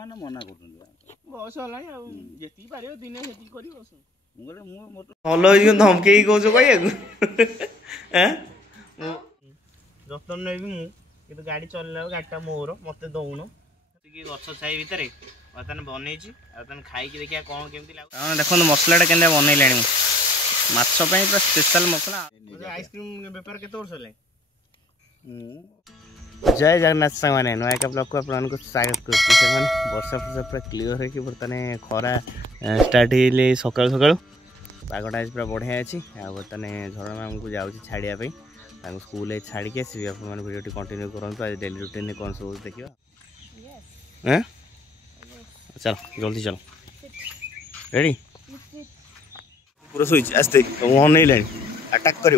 ମାନେ ମନା କରୁଛନ୍ତି ବୟସ ହେଲାଣି ଆଉ ଯେତିକି ପାରିବ ଦିନେ ସେତିକି କରିବ ମୁଁ କହିଲେ ମୁଁ ଭଲ ହେଇକି ଧମକେଇକି କହୁଛ କହିବାକୁ ଯତ୍ନ ନେବି ମୁଁ କିନ୍ତୁ ଗାଡ଼ି ଚଲେଇଲା ଗାଡ଼ିଟା ମୋର ମତେ ଦଉନ ଗଛ ଛାଇ ଭିତରେ ବର୍ତ୍ତମାନ ବନେଇଛି ଆଉ ତାହେଲେ ଖାଇକି ଦେଖିବା କ'ଣ କେମିତି ଲାଗୁଛି ଦେଖନ୍ତୁ ମସଲାଟା କେମିତି ବନେଇଲାଣି ମୁଁ ମାଛ ପାଇଁ ପୁରା ସ୍ପେଶାଲ ମସଲା ଆଇସ୍କ୍ରିମ୍ ବେପାର କେତେ ବର୍ଷ ହେଲାଣି जय जगन्नाथ सांग मैंने नुआ एक ब्लॉग को आपको स्वागत कर वर्षा फर्षा पूरा क्लीयर है बर्तमान खरा स्टार्ट हो सका सका पागटा आज पूरा बढ़िया अच्छी बर्तमान झरण मैम को जाऊँगी छाड़ापी स्कूल छाड़ी आसबि आप भिडियो कंटिन्यू करूँ आज डेली रुटीन कौन सब देखिए चलो जल्दी चलो रेडी पूरा शुई आस्ते अनैल अटाक कर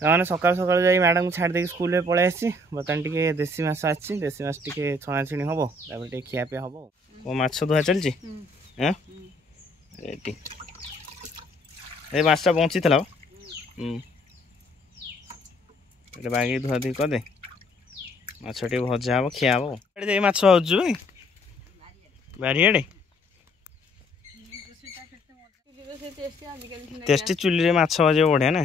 से सका सका जाए मैडम को छाड़ देकी स्कूल पलि आसी बर्तमान टी देसी माछ आसी देसी माछ टी छणाछुणी हम टे खियापिया हम को माछ धुआ चलती रेडी ये माछटा बची था बागी धुआ धुई करदे माछ टे भजा हम खिया हम माछ भाजु बारियाड़े टेस्टी चुली रे माछ भाज बढ़िया ना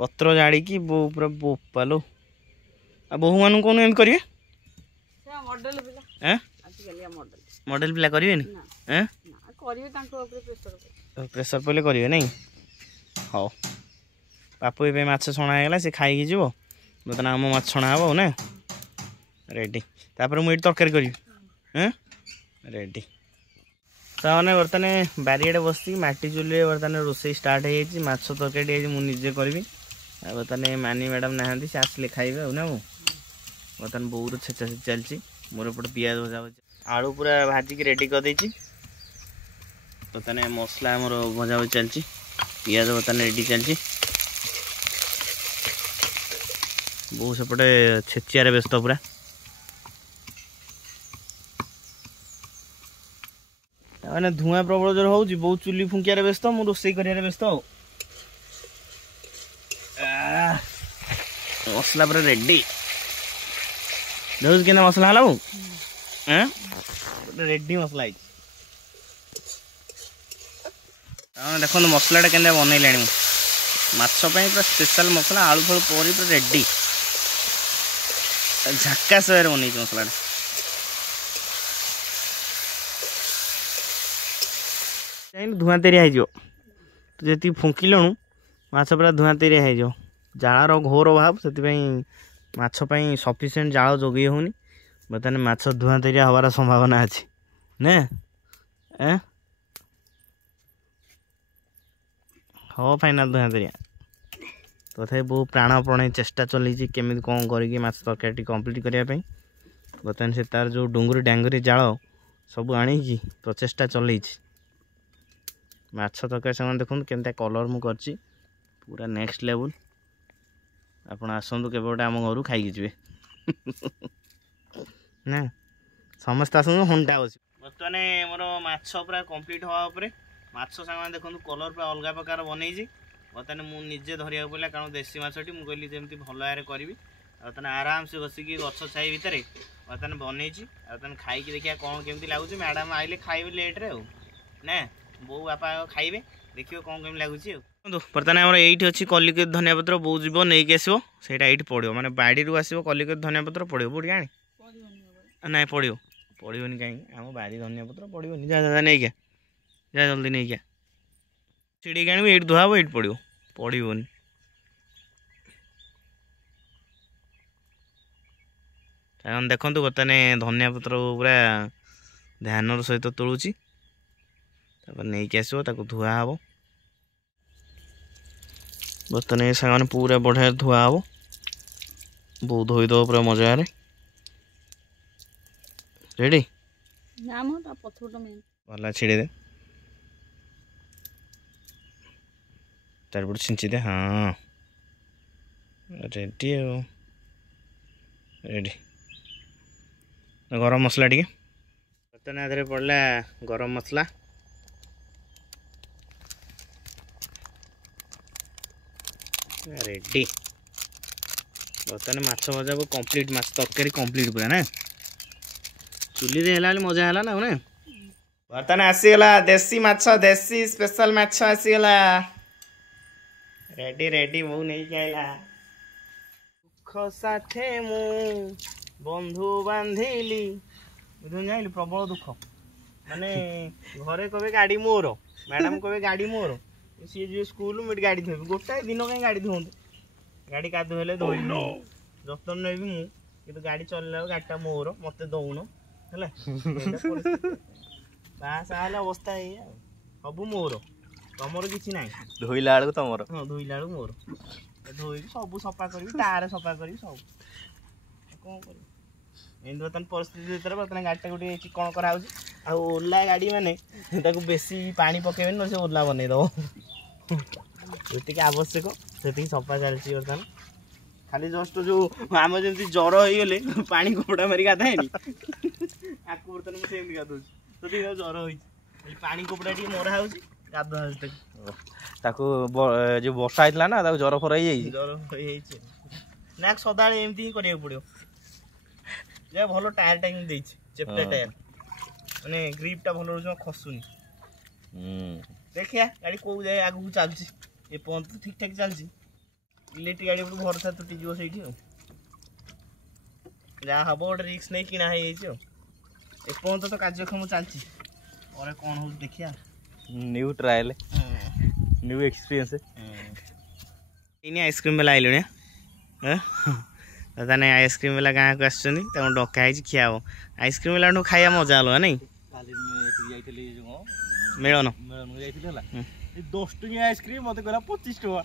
पत्र जाड़ी की बो पूरा बोपालो आ बहु मान कौन एम करिए मॉडल पिला करिए प्रेशर पहले करिए नहीं हाँ बापू ए माछ छणा है सी खाई जीव बर्तमान आम माछ छणा हम ना रेडी तापर मुझे तरकारी करी रेडी ताने बर्तमान बारियाड़े बस माटी चुली बर्तमान रोसे स्टार्ट हो माछ तरकारी मुझे करी बर्तमान मानी मैडम नहांती से आसिले खाइबे ना मु बर्तमान बहुत छेचा छेची चलती मोर एपटे पियाज भजा आलू पूरा भाजिक रेडी कर देछि बर्तमान मसला मोर भजा भजी चलती पियाज बर्तमान रेडी चलती बहुत सेपटे छेचियारे व्यस्त पूरा मैंने धुआं प्रबल जोर हो बहुत चुली फुंकियार व्यस्त मु रोसे कर व्यस्त मसला पूरा रेडी देखो कि मसला है रेडी मसला देखो मसलाटा के बनइला माछपाई पूरा स्पेशल मसला आलू फल परी पूरा रेडी झाकास बनई मसलाटा धुआं तेरिया हो जी फुंकिलु माछ पूरा धुआं तेरिया हो जालार घोर अभाव से माछपाई सफिसीयंट जाल जोगे होनी बर्तमान माछ धुआं तेरिया हबार संभावना अच्छी ना हाँ फाइनाल धुआं तेरिया तथा बहुत प्राणपण चेष्टा चलती केमी कौन करके माछ तरकारी कंप्लीट करने बर्तमान से तार जो डुंगुरी डांगुरी जाल सब आणी प्रचेषा चलई माछ तरकारी सामान देखो केमता कलर मु करची पूरा नेक्स्ट लेवल आपण आसतु के आम घर खाई जी ना समस्त आस हंटा बस बर्तमान मोर माछ पूरा कंप्लीट हवा माछ सामान देखो कलर पूरा अलग प्रकार बनई बर्तमान मुझे धरिया पड़ा कारण देसी माछटी मुझे कहली जमी भल भाव करी बर्तमान आराम से बसिकी गछ छाई भितर बर्तमान बनई बर्तमान खाई देखिए कौन केमी लगुच मैडम आइले खाइबे लेट्रे ना बो बापा खाइबे देखिए कौन केमी लगुच बर्तमान आम ये अच्छी कलिकत धनिया पत्र बो जीव नहीं आसो से पड़ो माने बाड़ी आसो कलिकत धनिया पत्र पड़ो बोटी आने ना पड़ो पड़ोनी कहीं आम बाड़ी धनिया पत्र पड़ोनी जा नहीं क्या जा जल्दी नहीं क्या सीढ़ी आने ये धुआ ये पड़ो पड़ोनी देखो बर्तमान धनिया पत्र पूरा ध्यान सहित तोलुची नहीं आसो धुआ हम बर्तमान ये सामान पूरा बढ़िया धुआ हम बहुत धोईद पूरा मजा रेडी भला छिड़े दे चारपट छिंची दे हाँ रेडी रेडी गरम मसला टी बर्तमान आधे पड़ला गरम मसला रेडी बर्तमान माछ भजा को कंप्लीट माछ तरकारी कंप्लीट पूरा ना चुली रे हला मजा हला ना बर्तमान आसीगला देसी माछ देसी स्पेशल माछ आसीगला रेडी रेडी मु नहीं खाइला दुख साथे मु बंधु बांधिली जाइली प्रबल दुख माने घरे कहे गाड़ी मोर मैडम कहे गाड़ी मोर सी जो स्कूल मुझे गाड़ी धोबी गोटाए दिन कहीं गाड़ी धोते गाड़ी कादू हेले धोइल जतन नेबी मु कि गाड़ी चलला गाड़ीटा मोर मत दौन है बास अवस्था ये सब मोर तुमर कि ना धोइला बेलू तुम हाँ धोइला बेलू मोर धोई सब सफा करी तार सफा करी सब कौन कर बर्तमान परिस्थिति बर्तमान गाड़ी गोटे चिकण कराऊ ओला गाड़ी मैंने बेसी पानी पकेबे न से ओला बनईद जी आवश्यक से सफा चलती बर्तमान खाली जस्ट जो आम जमी जर हो गले पानी कपड़ा मारी गाधाएनि आपको बर्तमान मुझे गाधो जर हो पानी कपड़ा टी मरा हो गाधा जो वर्षा होता ना जर फर जर ना सदा एमती ही करा पड़ो जे भल टायर टाइम चेप्टा टायर माने ग्रिपटा भल रोज खसुनी देखिया गाड़ी कौ जाए आगू चलती ए पर्यंत ठीक ठाक चलती इलेक्ट्रिक गाड़ी पर भरोसा तुटी जीव से जहाँ हम गोटे रिक्स नहीं किना है एपर्यंत तो कार्यक्रम चलती और कौन हो देखिया new trial new experience ice cream वाला आइल ताने आइसक्रीम वाला गाँव को आस डकाई खिया हम आइसक्रीम वाला खाया मजा अलग नहीं मिलन 10 टंकिया आइसक्रीम मत कहला 25 टका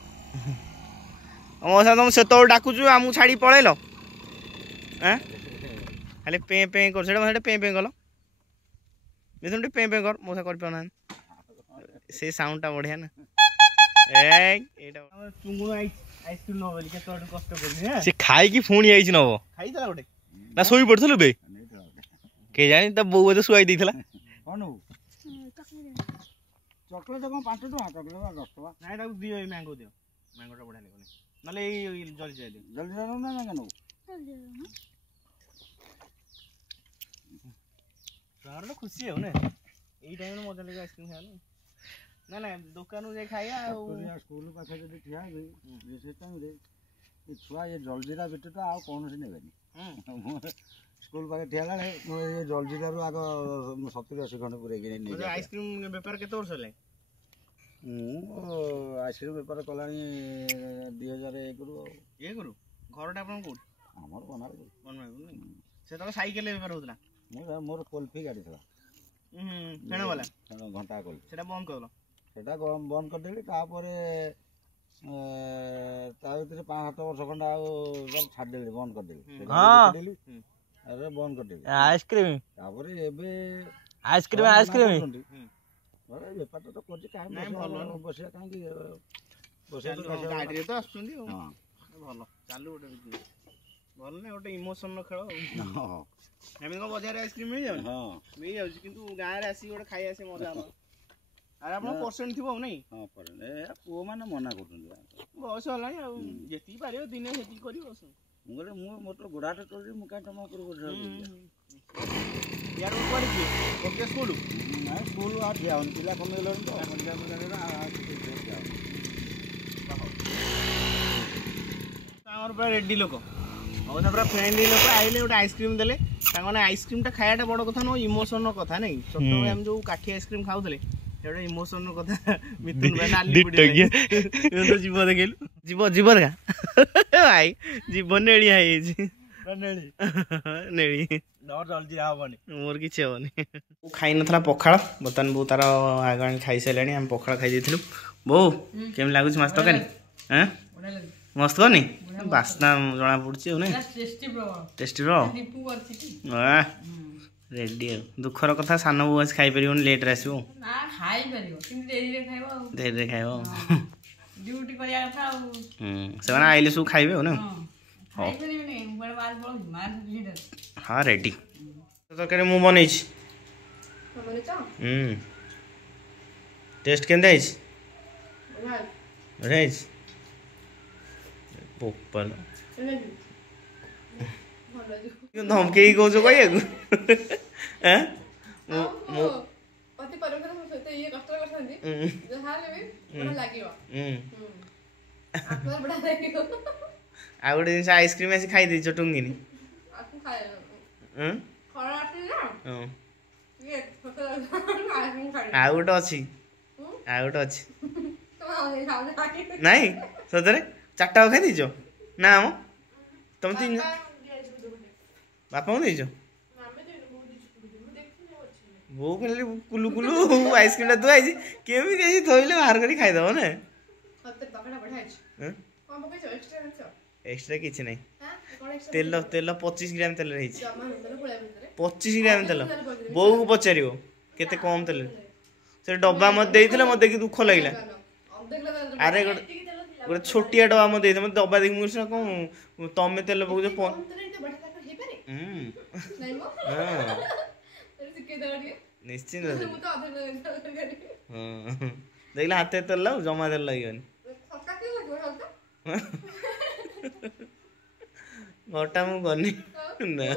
मौसा तुम से डाकुचु आमको छाड़ी पलैल खाली पे पे कर पे पे कल मिथुन पे पे कर मौसा कर पाना से साउंडटा बढ़िया ना चुंगुड़ आइसक्रीम नब के कष्ट कर खाई पुणी आई नब खाई गोटे ना शोई पड़ू बे के जानी तो बो तो शुआई देला कौन चॉकलेट कौन 5 टका चॉकलेट 10 टका ना दियो मैंगो दियो मैंगोटा बढ़िया लगने नले जल्दी जाए जल्दी ना मैंगो शहर खुशी हो ना यही टाइम मजा लगे आइसक्रीम खाया ना ना दुकान जाए खाइया स्कूल पाखे जब ठिया से टाइम छुआ ये जलजीरा बेटा आ कौन से नेबेनी स्कूल पाखे ठिया ये जलजीरा रु आग 70-80 खंड पूरे आइसक्रीम बेपार केते वर्ष है आइसक्रीम बेपार कलानी 2001 रु घरटा आपन कोट हमर बनार से तो साइकिल बेपार होतला मोर कोल्फी गाड़ी था फेण वाला घंटा कोल सेटा बंद करलो सेटा बंद कर देली तापरे ता भीतर 5-7 वर्ष खंड आ छाड़ देली बंद कर देली हां अरे बंद कर देली आइसक्रीम तापरे एबे आइसक्रीम अरे बेपार तो करछि काहे बसिया काहे कि बसिया गाड़ी रे तो आछुंदी हां भलो चालू गोटे भल ना गोटे इमोशन खेल हां एमन को बाजार आइसक्रीम मिल जाउ हां मिल जाउ किंतु गां रे आसी गोटे खाई आसे मजा हम अरे आपण परसेंट थिबो नहीं हां पर ए पो माने मना करथुन बस होला आ जेती पारियो दिने हेती करी बस मुगले मु मोटर गोडाटा तोरी मु का टमा कर यार ऊपर की ओके स्कूल ना स्कूल आ ठिया उन पिला कम गेलन तो हमर पूरा रेडी लोक और पूरा फ्रेंडली लोक आइले गोटे आइसक्रीम देले तांगने आइसक्रीमटा खायाटा बड़ कथा न इमोशन कथा नहीं छोट हम जो काठी आइसक्रीम खाउतले एटा इमोशन कथा मिथुन भाई नाली पड़ी तो जीव देखलु जीव जीव का भाई जीव नेड़ी आई नेड़ी नेड़ी डर जल्दी आबनी मोर किछ होबनी वो खाई नथला पखाळ बतन बो तार आगाणी खाई सैलाणी हम पखाळ खाई दिथिलु बो केम लागुछ मस्त तकारी हैं मस्त करनी बास्ना जना पड़छ नै टेस्टी ब्रो वाह रेडी दुखर कथा सान बो आज खाई परियोन लेट रे आसीबो ना खाई परियो किंतु देरी रे खाइबो ड्यूटी करिया कथा सेना आइले सु खाइबे हो ना खाई परियो नै बड़ बार बोल मार लीडर हां रेडी तो करे मु बनै छी बनै छ टेस्ट केंदा आइछ बढ़िया आइछ पोपल ଧମକେଇକି କହୁଛ କହିବାକୁ ଆଁ ମୁଁ ଅତି ପରମ୍ପରା ସହିତ ଇଏ କଷ୍ଟ କରୁଛନ୍ତି ଯାହା ହେଲେ ବି ବଢିଆ ଲାଗିବ ଆତ୍ମାରେ ବଢିଆ ଲାଗିବ। ଆଉ ଗୋଟେ ଜିନିଷ ଆଇସ୍କ୍ରିମ୍ ଆସି ଖାଇ ଦେଇଛ ଟୁଙ୍ଗିନି ଖରା ଆସିଲି ନା ଇଏ ଆଇସ୍କ୍ରିମ୍ ଖାଇ ଆଉ ଗୋଟେ ଅଛି ଆଉ ଗୋଟେ ଅଛି ତମେ ନାଇଁ ସତରେ 4ଟା ଖାଇ ଦେଇଛ ନା ମ ତମେ ତିନି ବାପାଙ୍କୁ ଦେଇଛ ବୋଉ ଖାଲି କୁଲୁ କୁଲୁ ଆଇସ୍କ୍ରିମ୍ଟା ଧୁଆଇଛି କେମିତି ଆସି ଥୋଇଲେ ବାହାର କରି ଖାଇଦବ ନା ଏକ୍ସଟ୍ରା କିଛି ନାହିଁ ତେଲ ତେଲ 25 ଗ୍ରାମ ତେଲରେ ହେଇଛି 25 ଗ୍ରାମ ତେଲ ବୋଉକୁ ପଚାରିବ କେତେ କମ ତେଲ ସେ ଡବା ମତେ ଦେଇଥିଲେ ମତେ ଦେଖି ଦୁଃଖ ଲାଗିଲା ଆରେ ଗୋଟେ ଛୋଟିଆ ଡବା ମତେ ଦେଇଥିଲେ ମତେ ଡବା ଦେଖି ମୁଁ କଣ ତମେ ତେଲ ପକଉଛ ନିଶ୍ଚିନ୍ତ ଦେଖିଲା ହାତରେ ତେଲ ଲାଗୁ ଜମା ତେଲ ଲାଗିବନି ଘଟା ମୁଁ କରିନି ନା